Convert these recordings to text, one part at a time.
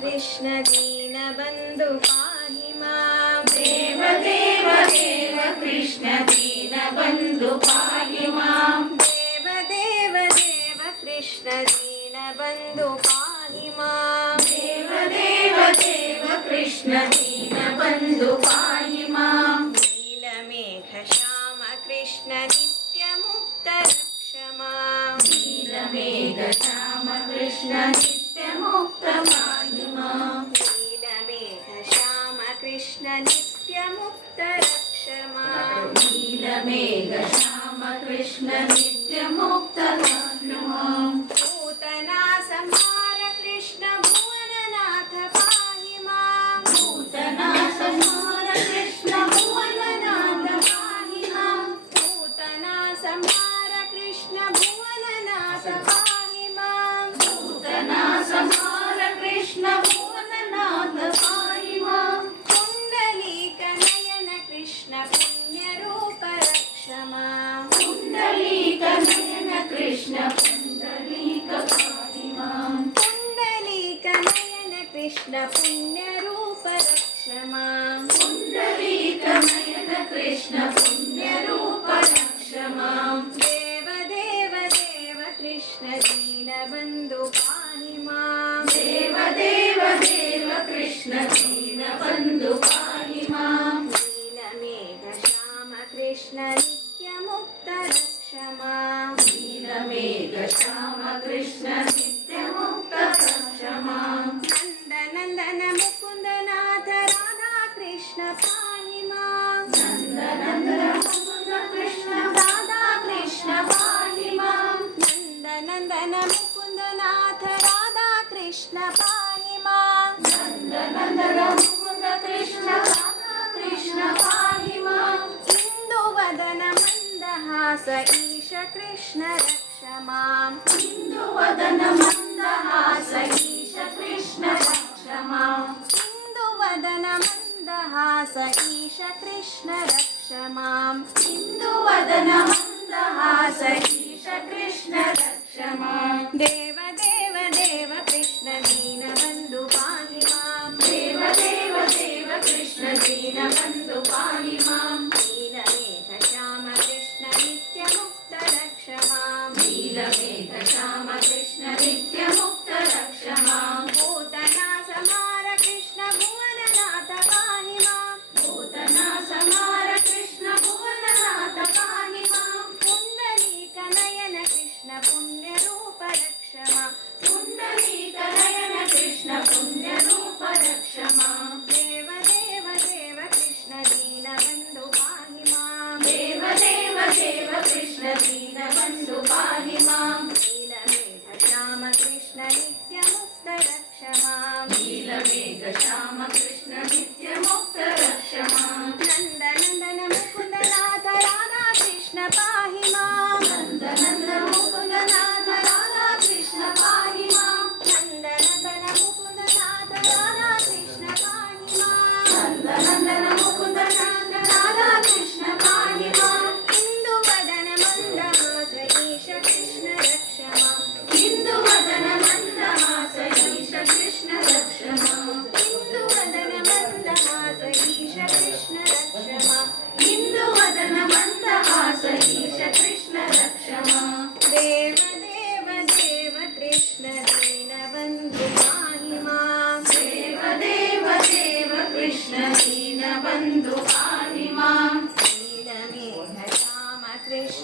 कृष्ण दीनबन्धु पाहि माँ देव देव देव कृष्ण दीनबन्धु पाहि माँ देव देव देव कृष्ण दीन बंधु माँ देव देव देव कृष्ण दीनबन्धु पाहि माँ नीलमेघश्याम कृष्ण नित्यमुक्तरक्ष माँ नीलमेघश्याम कृष्ण कृष्ण नित्यमुक्तरक्ष नीलमेघ श्याम कृष्ण नित्यमुक्त पूतना संहार कृष्ण भुवननाथ पाहि माम् కృష్ణ పుండలీక పుండలీక నయన కృష్ణ పుణ్యరూప రక్ష మాం పుండలీక నయన కృష్ణ పుణ్యరూప రక్ష మాం దేవ దేవ దేవ కృష్ణ దీనబంధు పాణి మాం దేవ దేవ దేవ కృష్ణ దీన स ईश कृष्ण रक्ष माम् हिन्दुवदन मन्दहास ईश कृष्ण रक्ष माम् हिन्दुवदन मन्दहास ईश कृष्ण रक्ष माम् हिन्दुवदन मन्दहास ईश దినమందు పాడిమా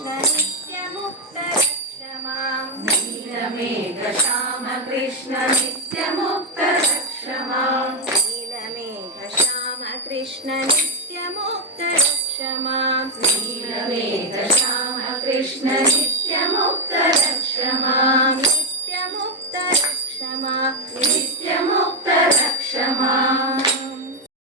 नित्यमुक्तरक्षमां नीलमेघश्याम कृष्ण नित्यमुक्तरक्षमां नीलमेघश्याम कृष्ण नित्यमुक्तरक्षमां नीलमेघश्याम कृष्ण नित्यमु